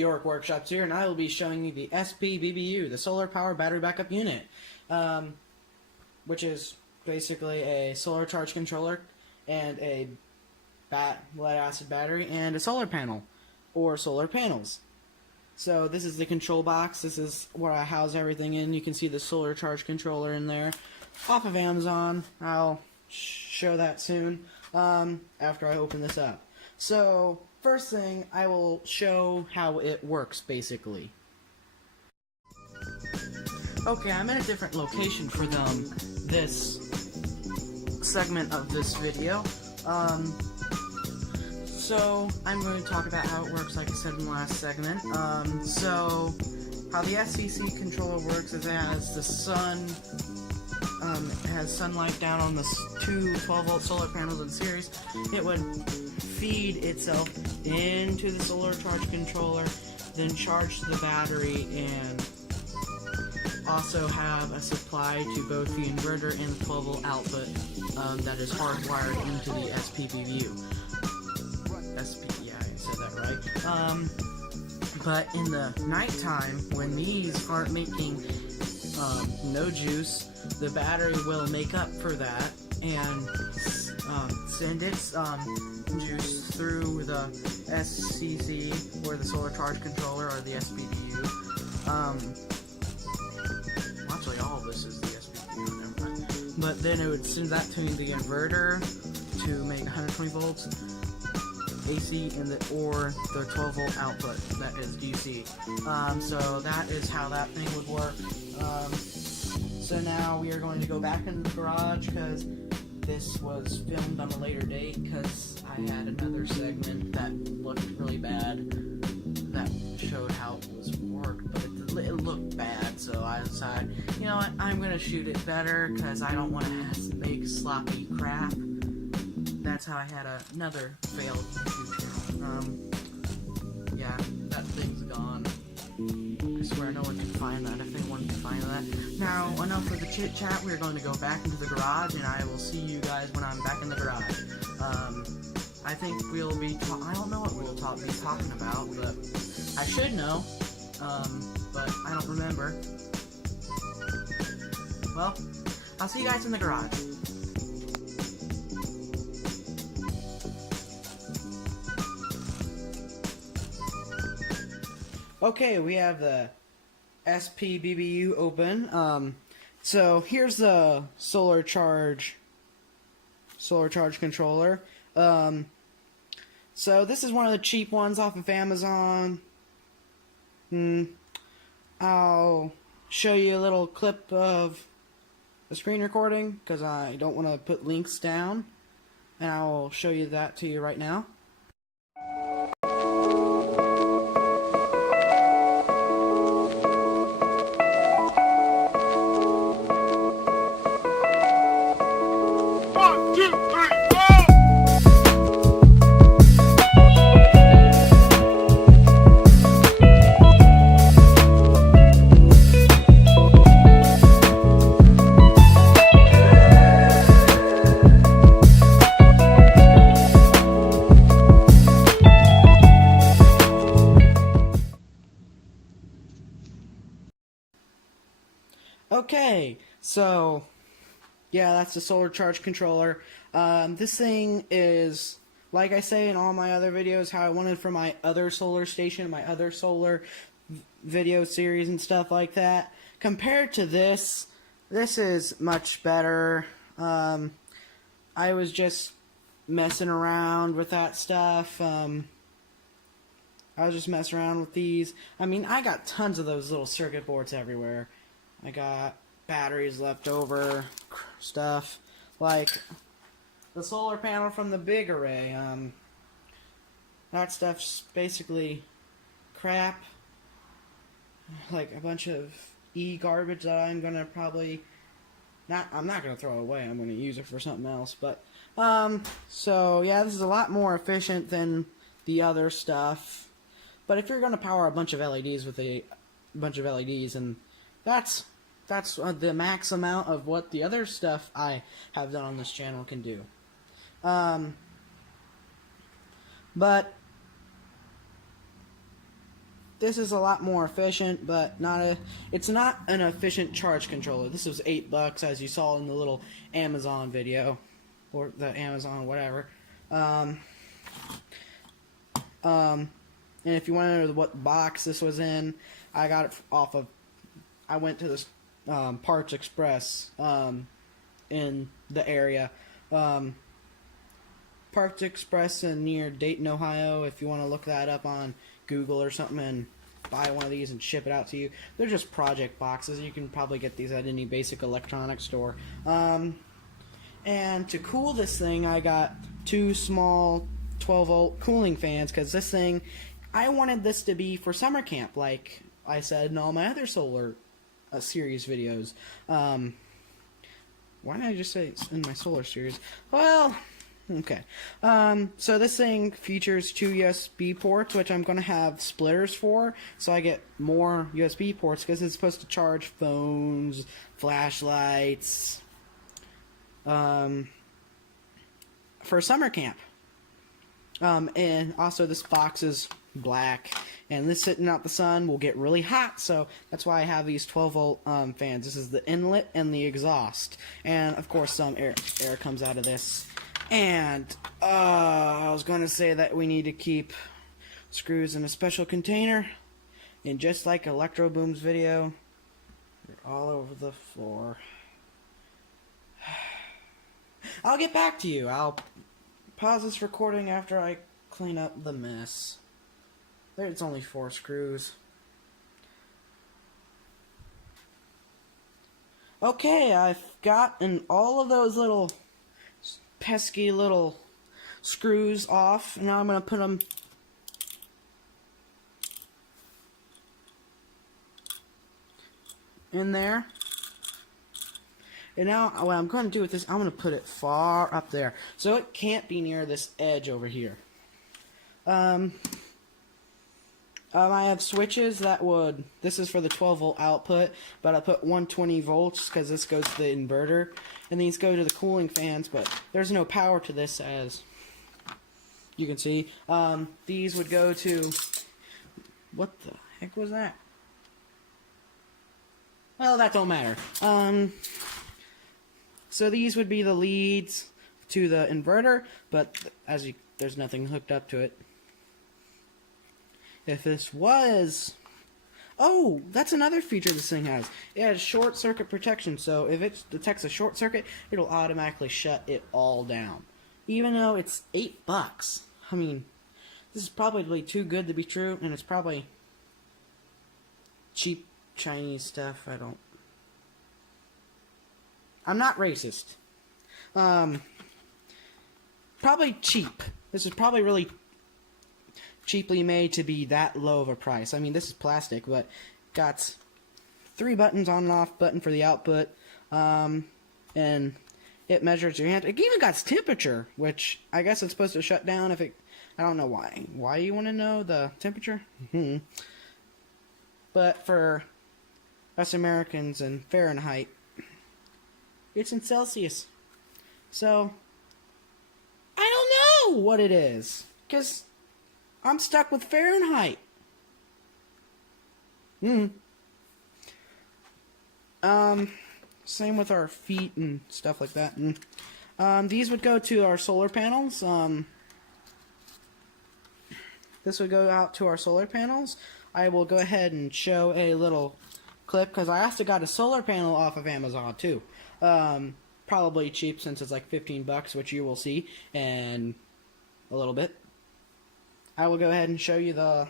York Workshops here, and I will be showing you the SPBBU, the Solar Power Battery Backup Unit, which is basically a solar charge controller and a lead-acid battery and a solar panel, or solar panels. So this is the control box. This is where I house everything in. You can see the solar charge controller in there, off of Amazon. I'll show that soon after I open this up. So first thing, I will show how it works basically. Okay, I'm in a different location for this segment of this video. So I'm going to talk about how it works, like I said in the last segment. So how the SCC controller works is it has the sun, it has sunlight down on the two 12-volt solar panels in series. It would feed itself into the solar charge controller, then charge the battery, and also have a supply to both the inverter and the 12-volt output that is hardwired into the SPBBU. Yeah, I said that right. But in the nighttime, when these aren't making no juice, the battery will make up for that and send its juice through the SCC, or the solar charge controller, or the SPBU. Actually, all of this is the SPBU, never mind. But then it would send that to the inverter to make 120 volts AC or the 12-volt output that is DC. So that is how that thing would work. So now we are going to go back into the garage because this was filmed on a later date because I had another segment that looked really bad that showed how it was worked, but it looked bad, so I decided, you know what, I'm going to shoot it better because I don't want to have to make sloppy crap. That's how I had another failed YouTube channel. Yeah, that thing's gone. I swear no one can find that if anyone can find that. Now, enough of the chit chat. We're going to go back into the garage, and I will see you guys when I'm back in the garage. I think we'll be I don't know what we'll be talking about, but I should know, but I don't remember. Well, I'll see you guys in the garage. Okay, we have the SPBBU open. So here's the solar charge controller. So this is one of the cheap ones off of Amazon. I'll show you a little clip of the screen recording because I don't want to put links down, and I'll show you that to you right now. Okay, so yeah, that's the solar charge controller. This thing is, like I say in all my other videos, how I wanted for my other solar station, my other solar video series and stuff like that. Compared to this is much better. I was just messing around with that stuff. I was just messing around with these. I mean, I got tons of those little circuit boards everywhere. I got batteries left over, stuff like the solar panel from the big array. That stuff's basically crap, like a bunch of garbage that I'm gonna probably I'm not gonna throw away. I'm gonna use it for something else. But so yeah, this is a lot more efficient than the other stuff. But if you're gonna power a bunch of LEDs with a bunch of LEDs, and that's the max amount of what the other stuff I have done on this channel can do. But this is a lot more efficient, but it's not an efficient charge controller. This was $8, as you saw in the little Amazon video, or the Amazon whatever. And if you want to know what box this was in, I got it off of. I went to this Parts Express in the area. Parts Express near Dayton, Ohio. If you want to look that up on Google or something and buy one of these and ship it out to you. They're just project boxes. You can probably get these at any basic electronics store. And to cool this thing, I got 2 small 12-volt cooling fans, because this thing, I wanted this to be for summer camp, like I said in all my other solar series videos. Why did I just say it's in my solar series? Well, okay. So this thing features 2 USB ports, which I'm going to have splitters for, so I get more USB ports, because it's supposed to charge phones, flashlights, for summer camp. And also this box is black, and this sitting out the sun will get really hot, so that's why I have these 12-volt fans. This is the inlet and the exhaust, and of course some air comes out of this. And I was going to say that we need to keep screws in a special container, and just like Electro Boom's video, they're all over the floor. I'll get back to you. I'll pause this recording after I clean up the mess. There's only 4 screws. Okay, I've gotten all of those little pesky little screws off. Now I'm going to put them in there. And now what I'm going to do with this, I'm going to put it far up there, so it can't be near this edge over here. I have switches that would, this is for the 12-volt output, but I put 120 volts because this goes to the inverter, and these go to the cooling fans, but there's no power to this, as you can see. These would go to, what the heck was that? Well, that don't matter. So these would be the leads to the inverter, but there's nothing hooked up to it. If this was... Oh, that's another feature this thing has. It has short circuit protection, so if it detects a short circuit, it'll automatically shut it all down. Even though it's $8. I mean, this is probably too good to be true, and it's probably cheap Chinese stuff. I'm not racist. Probably cheap. This is probably really cheaply made to be that low of a price. I mean, this is plastic, but got 3 buttons, on and off button for the output, and it measures your hand. It even got temperature, which I guess it's supposed to shut down if it... I don't know why. Why you want to know the temperature? But for us Americans in Fahrenheit, it's in Celsius. So, I don't know what it is, because I'm stuck with Fahrenheit. Same with our feet and stuff like that. These would go to our solar panels. This would go out to our solar panels. I will go ahead and show a little clip, because I also got a solar panel off of Amazon too. Probably cheap, since it's like $15, which you will see in a little bit. I will go ahead and show you the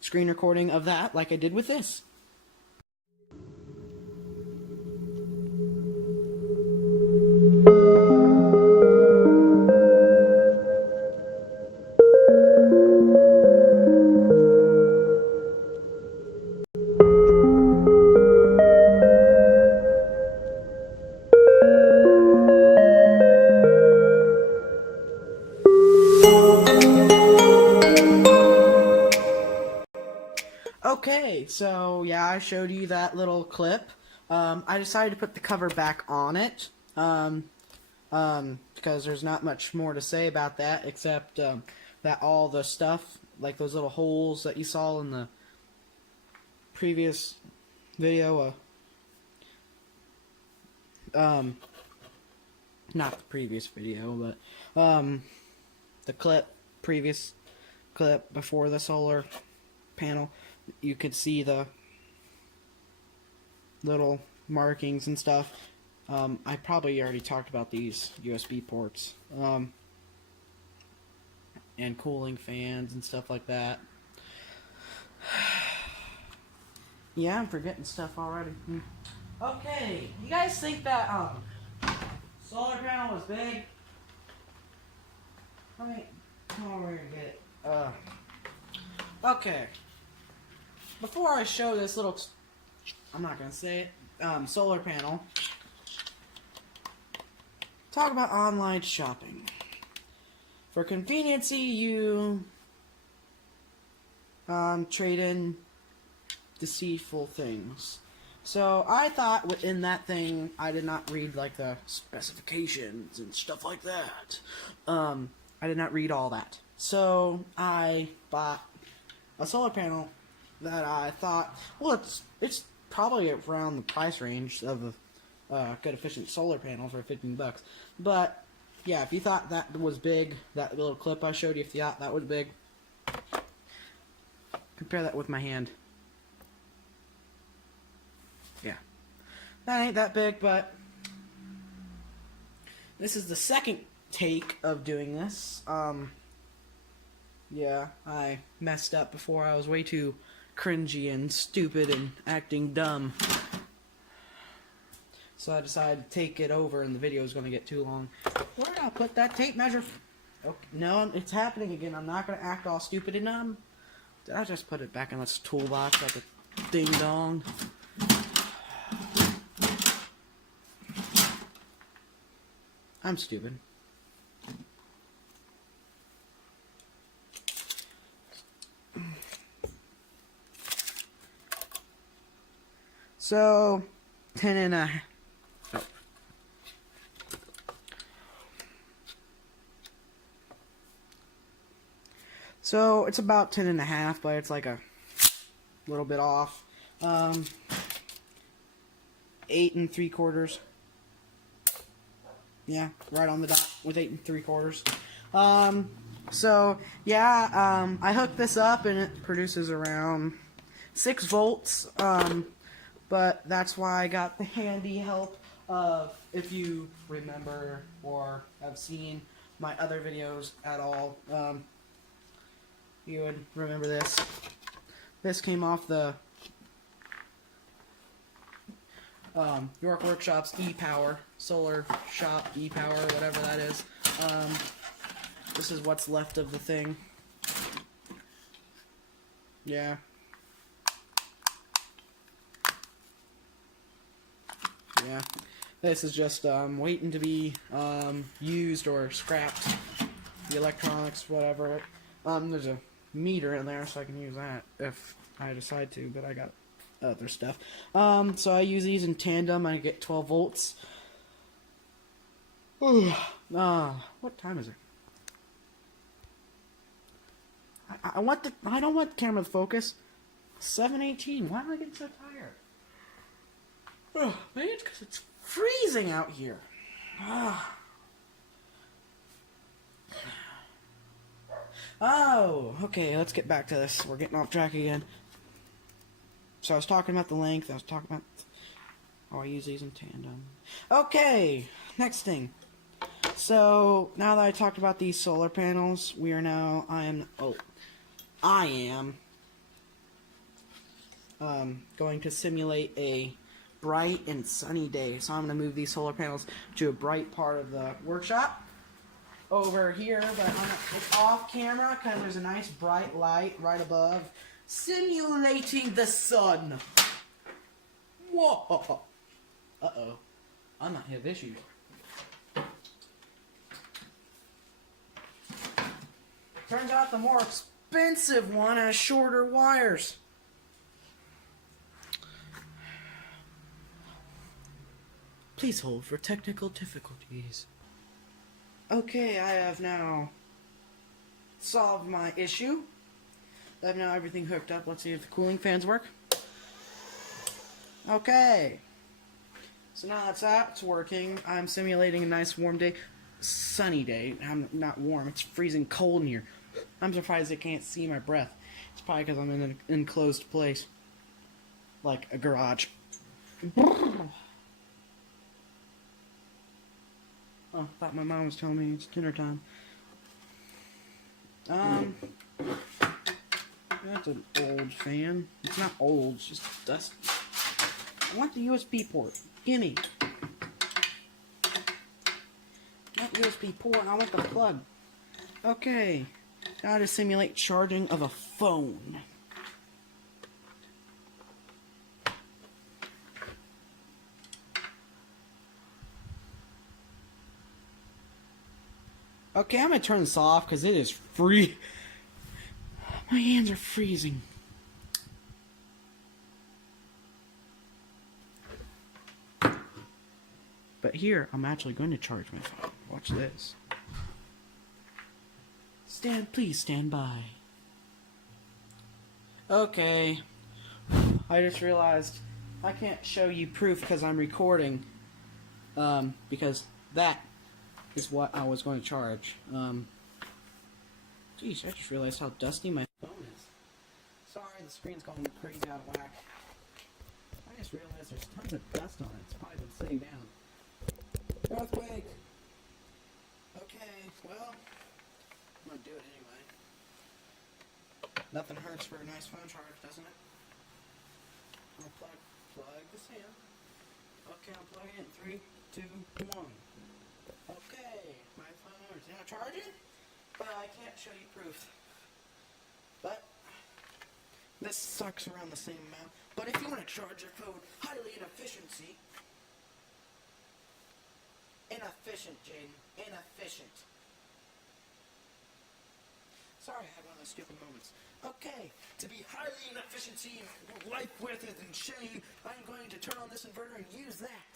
screen recording of that, like I did with this. Okay, so yeah, I showed you that little clip. I decided to put the cover back on it, because there's not much more to say about that, except that all the stuff, like those little holes that you saw in the previous video, not the previous video, but the previous clip before the solar panel, you could see the little markings and stuff. I probably already talked about these USB ports, and cooling fans and stuff like that. Yeah, I'm forgetting stuff already. Okay, you guys think that solar panel was big? Come on, we're gonna get it. Okay. Before I show this little, I'm not gonna say it, solar panel, talk about online shopping. For conveniency, you trade in deceitful things. So I thought within that thing, I did not read like the specifications and stuff like that. I did not read all that. So I bought a solar panel that I thought, well, it's probably around the price range of a good efficient solar panel for $15. But yeah, if you thought that was big, that little clip I showed you, if you thought that was big, compare that with my hand. Yeah. That ain't that big, but this is the second take of doing this. Yeah, I messed up before. I was way too cringy and stupid and acting dumb. So I decided to take it over, and the video is going to get too long. Where did I put that tape measure? Okay, no, it's happening again. I'm not going to act all stupid and dumb. Did I just put it back in this toolbox like a ding-dong? I'm stupid. So, 10 and a... Oh. So, it's about 10 and a half, but it's like a little bit off. 8 3/4. Yeah, right on the dot with 8 3/4. So, yeah, I hooked this up and it produces around 6 volts. But that's why I got the handy help of, if you remember or have seen my other videos at all, you would remember this. This came off the York Workshop's E-Power, Solar Shop E-Power, whatever that is. This is what's left of the thing. Yeah. Yeah, this is just waiting to be used or scrapped. The electronics, whatever. There's a meter in there, so I can use that if I decide to, but I got other stuff. So I use these in tandem. I get 12 volts. What time is it? I don't want the camera to focus. 7:18. Why am I getting so tired? Maybe it's because it's freezing out here. Oh, okay, let's get back to this. We're getting off track again. So I was talking about the length. I was talking about... Oh, I use these in tandem. Okay, next thing. So, now that I talked about these solar panels, I am going to simulate a bright and sunny day. So I'm going to move these solar panels to a bright part of the workshop over here, but it's off camera because there's a nice bright light right above, simulating the sun. Whoa! Uh-oh. I might have issues. Turns out the more expensive one has shorter wires. Please hold for technical difficulties. Okay, I have now solved my issue. I have now everything hooked up. Let's see if the cooling fans work. Okay. So now it's working. I'm simulating a nice warm day. Sunny day. I'm not warm. It's freezing cold in here. I'm surprised I can't see my breath. It's probably because I'm in an enclosed place. Like a garage. Oh, thought my mom was telling me it's dinner time. That's an old fan. It's not old, it's just dusty. I want the USB port. Gimme. Not USB port, I want the plug. Okay. Now to simulate charging of a phone. Okay, I'm gonna turn this off because it is free. My hands are freezing. But here, I'm actually going to charge my phone. Watch this. Please stand by. Okay. I just realized I can't show you proof because I'm recording. Because that is what I was going to charge. Geez, I just realized how dusty my phone is. Sorry, the screen's going crazy out of whack. I just realized there's tons of dust on it. It's probably been sitting down. Earthquake! Okay, well, I'm gonna do it anyway. Nothing hurts for a nice phone charge, doesn't it? I'll plug this in. Okay, I'm plugging it in 3, 2, 1. Okay, my phone is now charging, but I can't show you proof. But this sucks around the same amount. But if you want to charge your phone highly inefficient, Jaden, inefficient. Sorry, I had one of those stupid moments. Okay, to be highly inefficient, life with it and shame, I'm going to turn on this inverter and use that.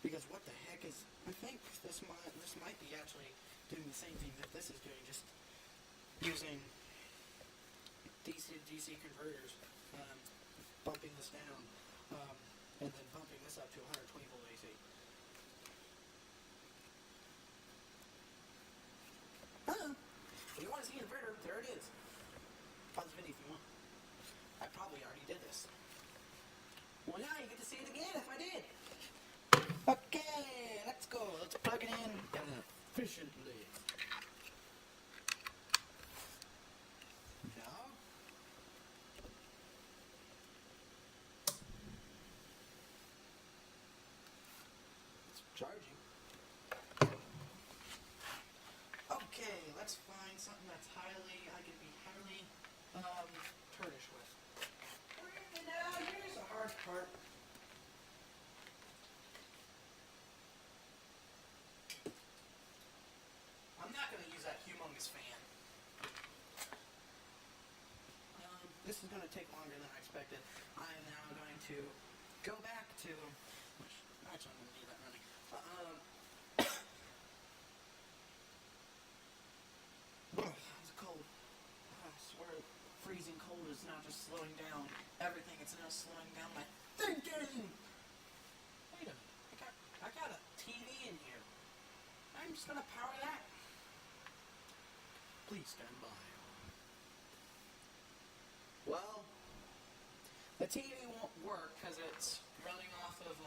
Because what the heck is, I think this might be actually doing the same thing that this is doing, just using DC to DC converters, bumping this down, and then bumping this up to 120 volt AC. If you want to see an inverter, there it is. Pause the video if you want. I probably already did this. Well, now you get to see it again if I did. Okay, let's go. Let's plug it in efficiently. Now, it's charging. Okay, let's find something that's I can be highly turnish with. Now, here's the hard part. I'm not going to use that humongous fan. This is going to take longer than I expected. I am now going to go back to... Actually, I'm going to leave that running. It's cold. I swear, freezing cold is now just slowing down everything. It's now slowing down my thinking. Wait a minute. I got a TV in here. I'm just going to power that. Please stand by. Well, the TV won't work because it's running off of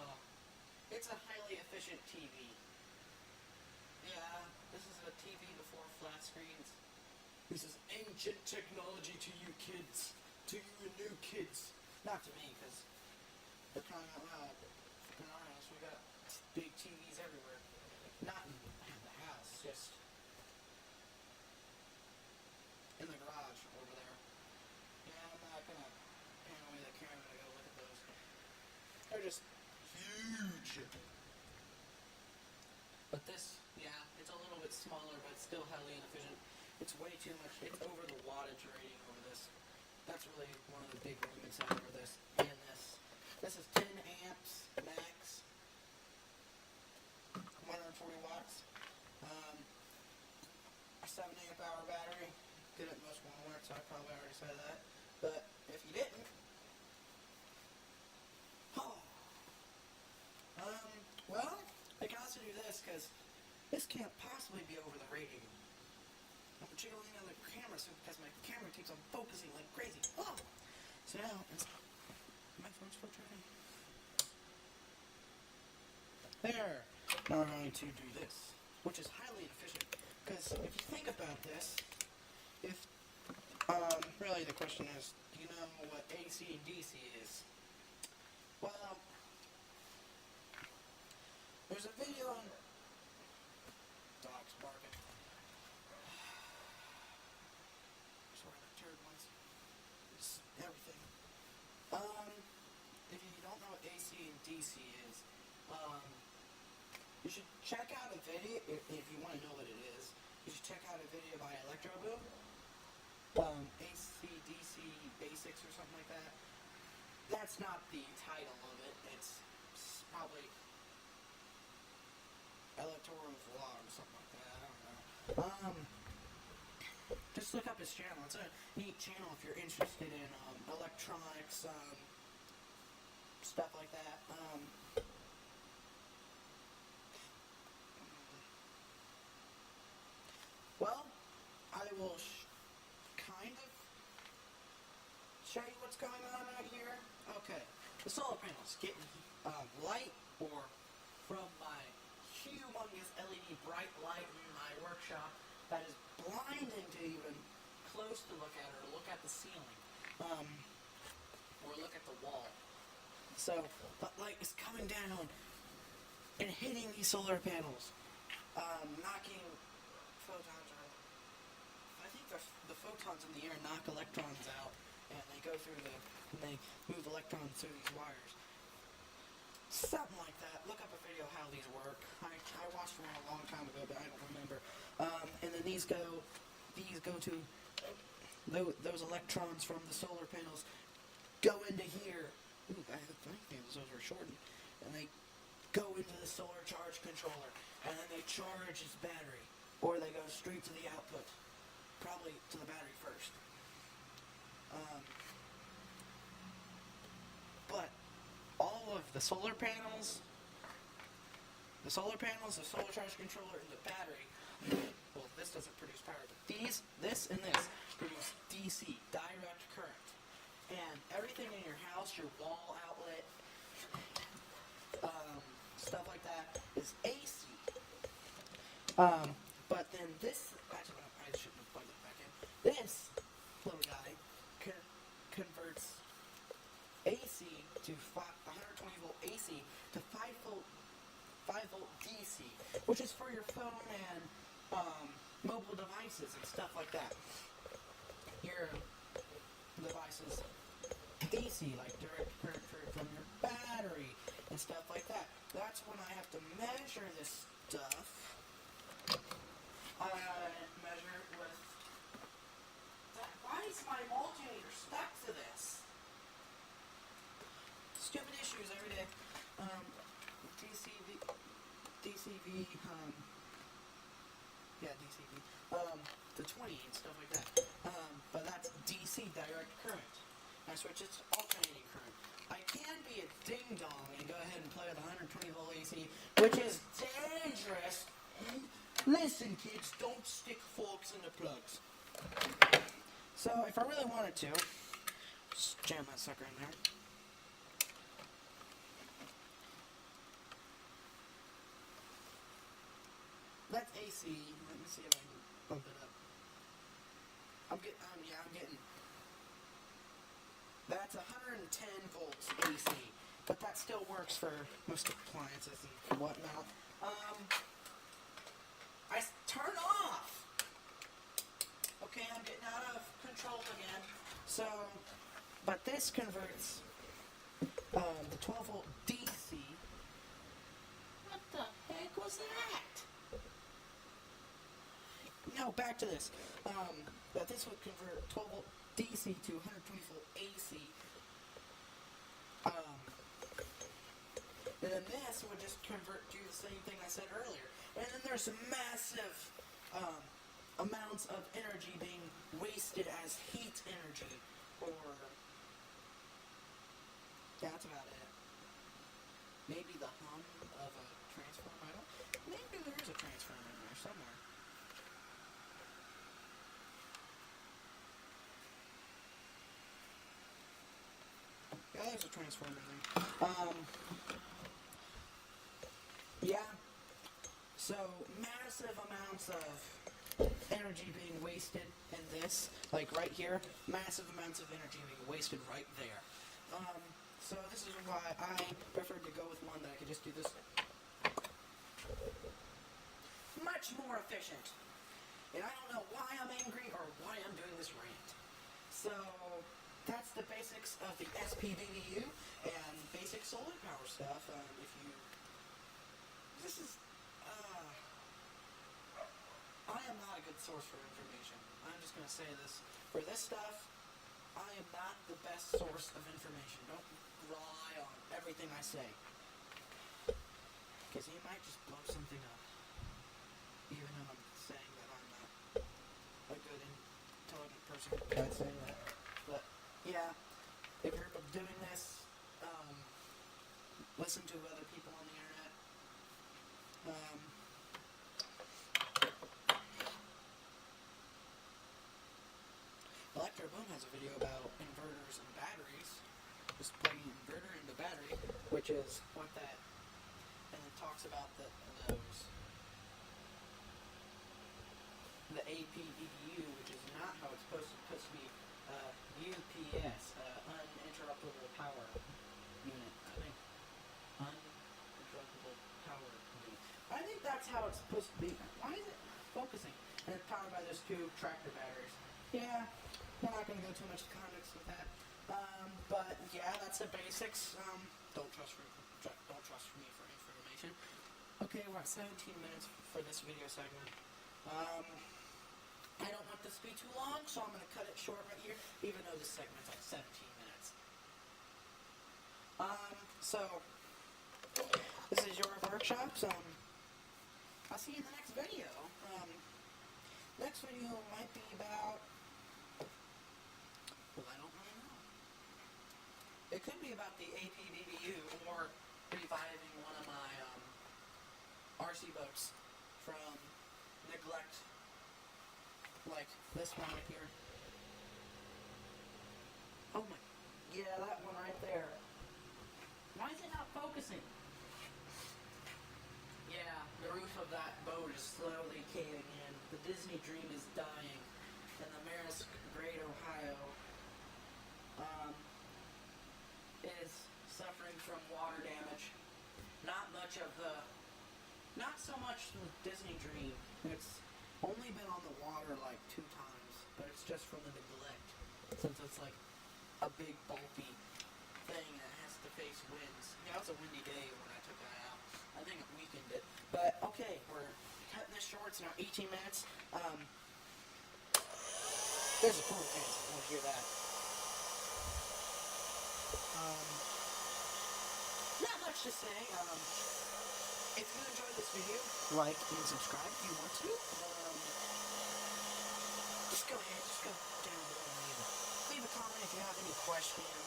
it's a highly efficient TV. Yeah, this is a TV before flat screens. This is ancient technology to you kids. To you new kids. Not to me, because they're crying out loud. In our house, we got big TVs everywhere. Not in the house, just in the garage over there. Yeah, I'm not gonna pan away the camera to go look at those. They're just huge. But this, yeah, it's a little bit smaller, but still highly inefficient. It's way too much. It's over the wattage rating over this. That's really one of the big limits over this and this. This is 10 amps max, 140 watts, a 7 amp hour battery. Good at most Walmart, so I probably already said that. But if you didn't, oh. because this can't possibly be over the radio. I'm jiggling on the camera because my camera keeps on focusing like crazy. Oh! So now, my phone's still charging. There! Now we're going to do this, which is highly inefficient. Because if you think about this, really the question is, do you know what AC and DC is? Well, there's a video on dogs barking. Sorry, the turd ones. It's everything. If you don't know what AC and DC is, you should check out a video, if you want to know what it is, you should check out a video by SPBBU, AC/DC Basics or something like that. That's not the title of it, it's probably electoral vlog or something like that, I don't know. Just look up his channel, it's a neat channel if you're interested in electronics, stuff like that. Well, I will kind of show you what's going on out here. Okay, the solar panels getting light from my humongous LED bright light in my workshop that is blinding to even close to look at or look at the ceiling, or look at the wall. So the light is coming down and hitting these solar panels, knocking photons. I think the photons in the air knock electrons out, and they go through and they move electrons through these wires. Something like that. Look up a video how these work. I watched one a long time ago, but I don't remember. And then these go to those electrons from the solar panels go into here. Ooh, I think those are shortened. And they go into the solar charge controller, and then they charge its battery, or they go straight to the output. Probably to the battery first. But all of the solar panels, the solar charge controller, and the battery, well, this doesn't produce power, but this and this produce DC, direct current. And everything in your house, your wall outlet, stuff like that, is AC. But then this, actually, I shouldn't have plugged it back in. This little guy converts AC to 120 volt AC to 5 volt DC, which is for your phone and mobile devices and stuff like that. Your devices DC, like direct current from your battery and stuff like that. That's when I have to measure this stuff. I measure it with that. Why is my multimeter stuck to this? Stupid issues every day. DCV, DCV, the 20 and stuff like that. But that's DC, direct current. I switch it to alternating current. I can be a ding-dong and go ahead and play with 120 volt AC, which is dangerous. Listen, kids, don't stick forks in the plugs. So, if I really wanted to, just jam that sucker in there. That's AC. Let me see if I can bump it up. I'm getting. That's 110 volts AC, but that still works for most appliances and whatnot. I turn off. Okay, I'm getting out of control again. So, but this converts the 12 volt DC. What the heck was that? No, back to this. But this would convert 12 volt DC to 120 volt AC. And then this would just convert to the same thing I said earlier. And then there's massive amounts of energy being wasted as heat energy. Or, yeah, that's about it. Maybe the hum of a transformer, I don't know. Maybe there is a transformer in there somewhere. Yeah, there's a transformer in there. Yeah. So, massive amounts of energy being wasted in this, like right here, massive amounts of energy being wasted right there. So this is why I preferred to go with one that I could just do this. Much more efficient. And I don't know why I'm angry or why I'm doing this rant. So, that's the basics of the SPBBU and basic solar power stuff. This is, I am not a good source for information. I'm just going to say this. For this stuff, I am not the best source of information. Don't rely on everything I say. Because you might just blow something up. Even though I'm saying that I'm not a good, intelligent person. I'd say that. But, yeah, if you're doing this, listen to other people on the internet. Electro Boom has a video about inverters and batteries. Just plugging an inverter into battery, which is what that, and it talks about the APBU, which is not how it's supposed to be. UPS, uninterruptible power unit. I think uninterruptible power unit. I think that's how it's supposed to be. Why is it focusing? And it's powered by those two tractor batteries. Yeah, we're not going to go too much context with that. But yeah, that's the basics. Don't trust me for information. Okay, we're at 17 minutes for this video segment. I don't want this to be too long, so I'm going to cut it short right here, even though this segment's like 17 minutes. So, this is your workshops. I'll see you in the next video. Next video might be about, well, I don't really know. It could be about the APBBU or reviving one of my RC boats from neglect. Like this one right here. Oh my, yeah, that one right there. Why is it not focusing? Yeah, the roof of that boat is slowly caving in. The Disney dream is dying. And the Marist Great Ohio is suffering from water damage. Not so much the Disney dream. It's only been on the water like 2 times, but it's just from the neglect, since it's like a big bulky thing and it has to face winds. Yeah, it was a windy day when I took that out. I think it weakened it. But okay, we're cutting this short. It's now 18 minutes. There's a cool chance I won't hear that. Not much to say. If you enjoyed this video, like and subscribe if you want to. Just go ahead, just go down below and leave a comment if you have any questions.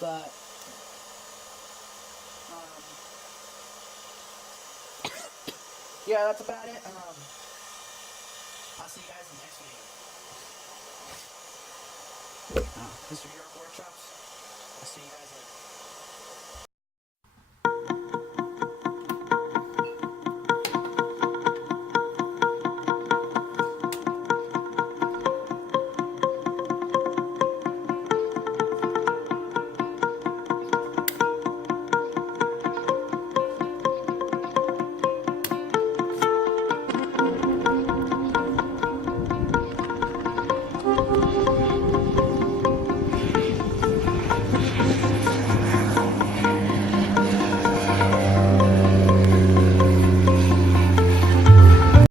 But, yeah, that's about it. I'll see you guys in the next video. Mr. York Workshops, I'll see you guys later.